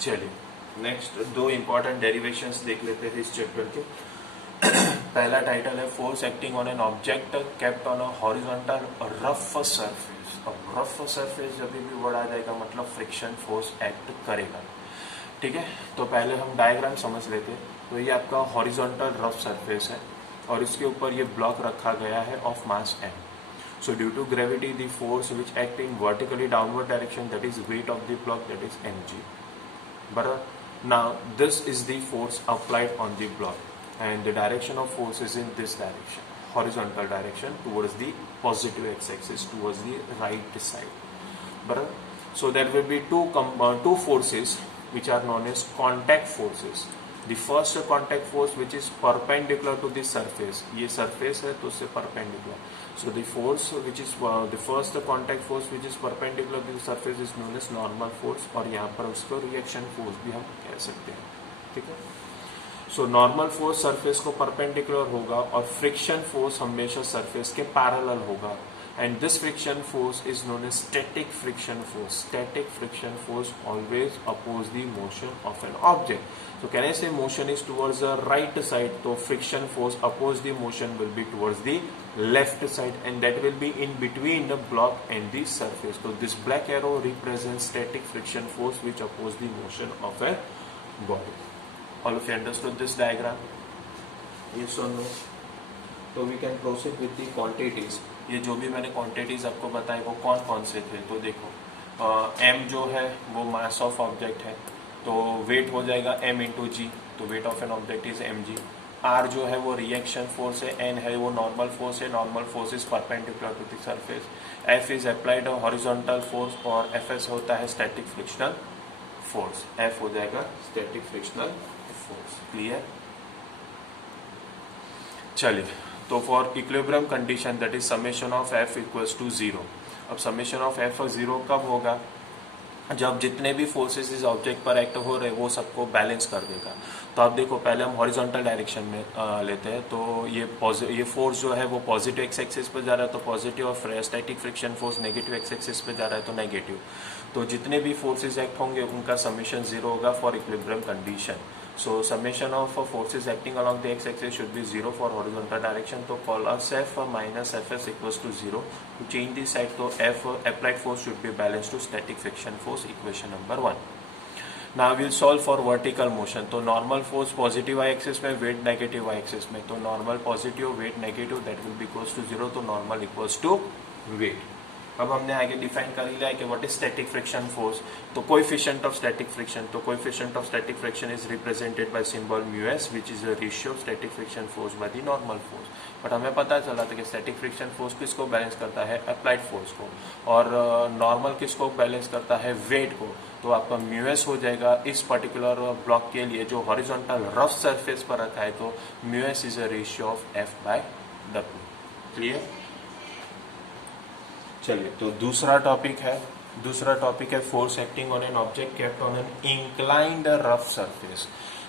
चलिए नेक्स्ट दो important derivations देख लेते हैं इस चैप्टर के। पहला टाइटल है force acting on an object kept on a horizontal rough surface. अब रफ सरफेस जब भी वर्ड आ जाएगा मतलब फ्रिक्शन फोर्स एक्ट करेगा। ठीक है, तो पहले हम डायग्राम समझ लेते हैं। तो ये आपका हॉरिजॉन्टल रफ सरफेस है और इसके ऊपर ये ब्लॉक रखा गया है of mass m। So due to gravity, the force which act in vertically downward direction, that is weight of the block, that is mg. But now this is the force applied on the block, and the direction of force is in this direction, horizontal direction towards the positive x-axis, towards the right side. But so there will be two forces which are known as contact forces. The first contact force which is perpendicular to the surface, ये surface है तो उससे perpendicular. So the force which is the first contact force which is perpendicular to the surface is known as normal force, और यहाँ पर उसको reaction force भी हम कह सकते हैं। ठीक है, सो नॉर्मल फोर्स सरफेस को परपेंडिकुलर होगा और फ्रिक्शन फोर्स हमेशा सरफेस के पैरेलल होगा, and this friction force is known as static friction force. Static friction force always oppose the motion of an object. तो कहने से motion is towards the right side, तो friction force oppose the motion will be towards the left side, and that will be in between the block and the surface. तो this black arrow represent static friction force which oppose the motion of a body. All of you understood this diagram? Yes or no? तो we can proceed with the quantities. ये जो भी मैंने quantities आपको बताए वो कौन कौन से थे, तो देखो m जो है वो mass of object है, तो weight हो जाएगा m into g, तो weight of an object is mg. r जो है वो reaction force है, n है वो normal force है, normal force is perpendicular to the surface, f is applied horizontal force और fs होता है static frictional force। f हो जाएगा static frictional force। क्लियर? चलिए, तो for equilibrium condition that is summation of f equals to 0। अब summation of f 0 कब होगा? जब जितने भी फोर्सेस इस ऑब्जेक्ट पर एक्ट हो रहे वो सबको बैलेंस कर देगा। तो आप देखो पहले हम हॉरिजॉन्टल डायरेक्शन में लेते हैं, तो ये फोर्स जो है वो पॉजिटिव एक्स एक्सिस पे जा रहा है तो पॉजिटिव, और static friction force negative x axis पे जा रहा है तो नेगेटिव। तो जितने भी फोर्सेस एक्ट होंगे उनका समेशन 0 होगा for equilibrium condition. So summation of forces acting along the x-axis should be 0 for horizontal direction. तो cos f minus fs equals to 0. To change this side, तो f applied force should be balanced to static friction force, equation number 1. Now we'll solve for vertical motion. तो normal force positive y-axis में, weight negative y-axis में, तो normal positive, weight negative, that will be equals to 0. तो normal equals to weight. अब हमने आगे define कर लिया है कि what is static friction force. तो कोएफिशिएंट ऑफ स्टैटिक फ्रिक्शन, तो coefficient of static friction is represented by symbol μs which is a ratio of static friction force by the normal force. But हमें पता चला था कि static friction force किसको balance करता है? अप्लाइड फोर्स को, और नॉर्मल किसको बैलेंस करता है? वेट को। तो आपका μs हो जाएगा इस पर्टिकुलर ब्लॉक के लिए जो हॉरिजॉन्टल रफ सरफेस पर रखा है, तो μs is a ratio of f by w। Clear? चलिए, तो दूसरा टॉपिक है force acting on an object kept on an inclined rough surface.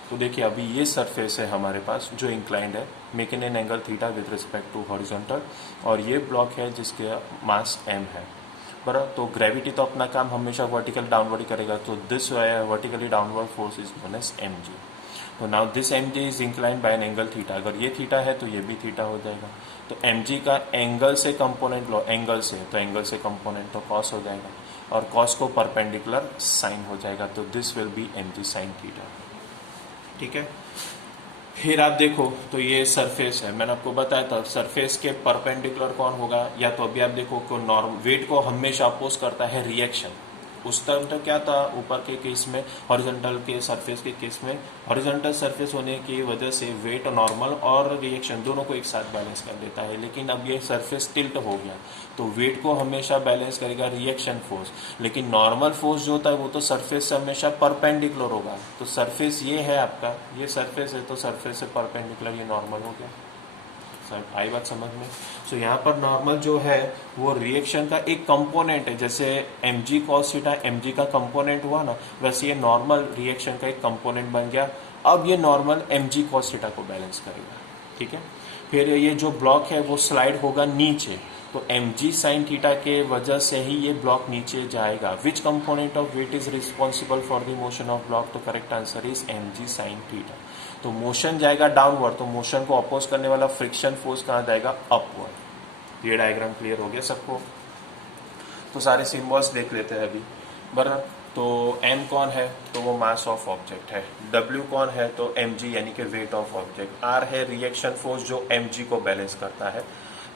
तो देखिए अभी ये सरफेस है हमारे पास जो इंक्लाइंड है, making an angle theta with respect to horizontal, और ये ब्लॉक है जिसके मास m है। बराबर, तो ग्रेविटी तो अपना काम हमेशा वर्टिकल डाउनवर्ड ही करेगा, तो this vertically downward force is known as mg। तो now this mg is inclined by an angle theta. अगर ये थीटा है तो ये भी थीटा हो जाएगा। तो mg का एंगल से कंपोनेंट लो, एंगल से, तो एंगल से कंपोनेंट तो कॉस हो जाएगा, और कॉस को परपेंडिकुलर साइन हो जाएगा, तो this will be mg sine theta. ठीक है, फिर आप देखो तो ये सरफेस है, मैंने आपको बताया था सरफेस के परपेंडिकुलर कौन होगा, या तो अभी आप देखो को नॉर्म वेट को हमेशा अपोज करता है रिएक्शन। उस टाइम तो क्या था ऊपर के केस में, हॉरिजॉन्टल के सरफेस के केस में, हॉरिजॉन्टल सरफेस होने की वजह से वेट नॉर्मल और रिएक्शन दोनों को एक साथ बैलेंस कर देता है। लेकिन अब ये सरफेस टिल्ट हो गया तो वेट को हमेशा बैलेंस करेगा रिएक्शन फोर्स, लेकिन नॉर्मल फोर्स जो होता है वो तो सरफेस से हमेशा परपेंडिकुलर होगा। तो सरफेस ये है आपका, ये सरफेस है तो सरफेस से परपेंडिकुलर ये नॉर्मल हो गया। आई बात समझ में? सो यहाँ पर नॉर्मल जो है वो रिएक्शन का एक कंपोनेंट है, जैसे mg cos थीटा mg का कंपोनेंट हुआ ना, वैसे ये नॉर्मल रिएक्शन का एक कंपोनेंट बन गया। अब ये नॉर्मल mg cos थीटा को बैलेंस करेगा। ठीक है, फिर ये जो ब्लॉक है वो स्लाइड होगा नीचे, तो एम जी साइन थीटा के वजह से ही ये ब्लॉक नीचे जाएगा. Which component of weight is responsible for the motion of block? तो correct answer is M G sine theta. तो मोशन जाएगा डाउनवर्ड, तो मोशन को अपोज करने वाला फ्रिक्शन फोर्स कहाँ जाएगा? अपवर्ड. ये डायग्राम क्लियर हो गया सबको? तो सारे सिम्बॉल्स देख लेते हैं अभी. बराबर. तो m कौन है? तो वो मास ऑफ ऑब्जेक्ट है. w कौन है? तो mg यानी कि वेट ऑफ ऑब्जेक्ट. r है रिएक्शन फोर्स जो mg को बैलेंस करता है.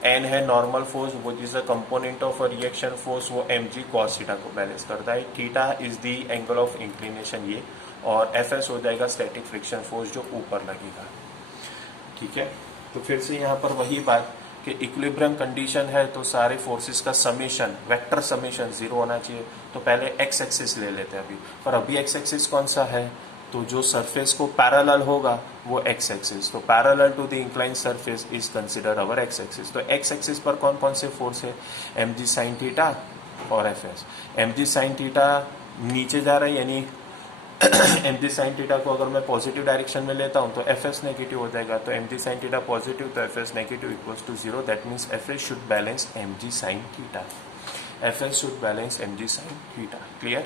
n है नॉर्मल फोर्स वो is a component of a reaction force, वो mg cos थीटा को बैलेंस करता है. Theta is the angle of inclination ये. और fs हो जाएगा स्टैटिक फ्रिक्शन फोर्स जो ऊपर लगेगा. ठीक है. तो फिर से यहाँ पर वही बात कि इक्विलिब्रियम कंडीशन है तो सारे फोर्सेस का समेशन, वेक्टर समेशन 0 होना चाहिए. तो पहले एक्स एक्सिस ले लेते हैं अभी. पर अभी एक्स एक्सिस कौन सा है? तो जो सरफेस को पैरेलल होगा वो एक्स एक्सिस. तो parallel to the inclined surface is consider our X axis. तो एक्स एक्सिस पर कौन कौन से फोर्स है? एम जी साइन थीटा और F S. M G sine theta नीचे जा रहा है, यानी एम जी साइन थीटा को अगर मैं पॉजिटिव डायरेक्शन में लेता हूँ तो एफ एस नेगेटिव हो जाएगा. तो M G sine theta positive तो F S negative equals to 0. That means F S should balance M G sine theta. F S should balance M G sine theta. Clear?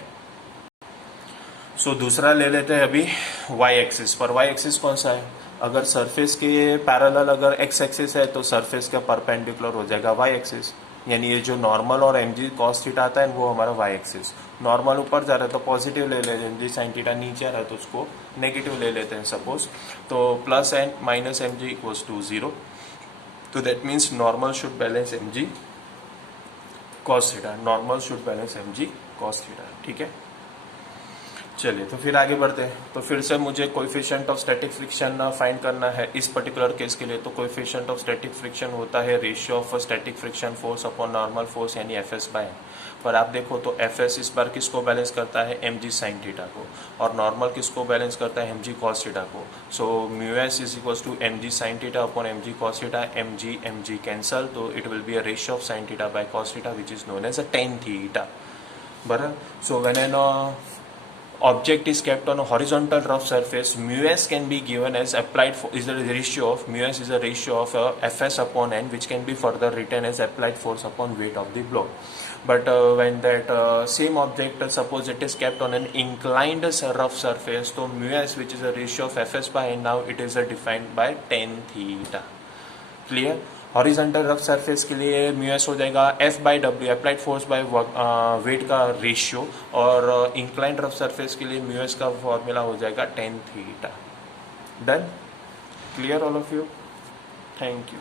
So दूसरा ले लेते हैं अभी Y axis पर. Y axis कौन सा है? अगर सरफेस के पैरेलल अगर एक्स एक्सिस है तो सरफेस का परपेंडिकुलर हो जाएगा वाई एक्सिस. यानी ये जो नॉर्मल और एम जी कॉस थीटा आता है वो हमारा वाई एक्सिस. नॉर्मल ऊपर जा रहा है तो पॉजिटिव ले लेते हैं, एम जी साइन थीटा नीचे आ रहा है तो उसको नेगेटिव ले लेते हैं सपोज. तो plus N minus M G equals to 0. तो that means normal should balance M G cos theta. Normal should balance M G cos theta. ठीक है. चलिए तो फिर आगे बढ़ते हैं. तो फिर से मुझे coefficient of static friction find करना है इस पर्टिकुलर केस के लिए. तो कोएफिशिएंट ऑफ स्टैटिक फ्रिक्शन होता है ratio of static friction force upon normal force यानी एफ एस बाय एन. पर आप देखो तो एफ एस इस बार किसको बैलेंस करता है? एम जी साइन थीटा को. और नॉर्मल किसको बैलेंस करता है? एम जी कॉस थीटा को. So mu S is equals to M G sine theta upon M G cos theta. M G cancel, तो it will be a ratio of sine theta by cos theta which is known as a tan theta. बराबर. So when an object is kept on a horizontal rough surface, mu s can be given as applied is the ratio of mu s is a ratio of fs upon n, which can be further written as applied force upon weight of the block. But when that same object suppose it is kept on an inclined rough surface, so mu s which is a ratio of fs by n, now it is defined by tan theta. Clear? Horizontal rough surface के लिए mu S हो जाएगा F by W applied force by weight का ratio. और inclined rough surface के लिए mu S का formula हो जाएगा tan theta. Done? Clear all of you? Thank you.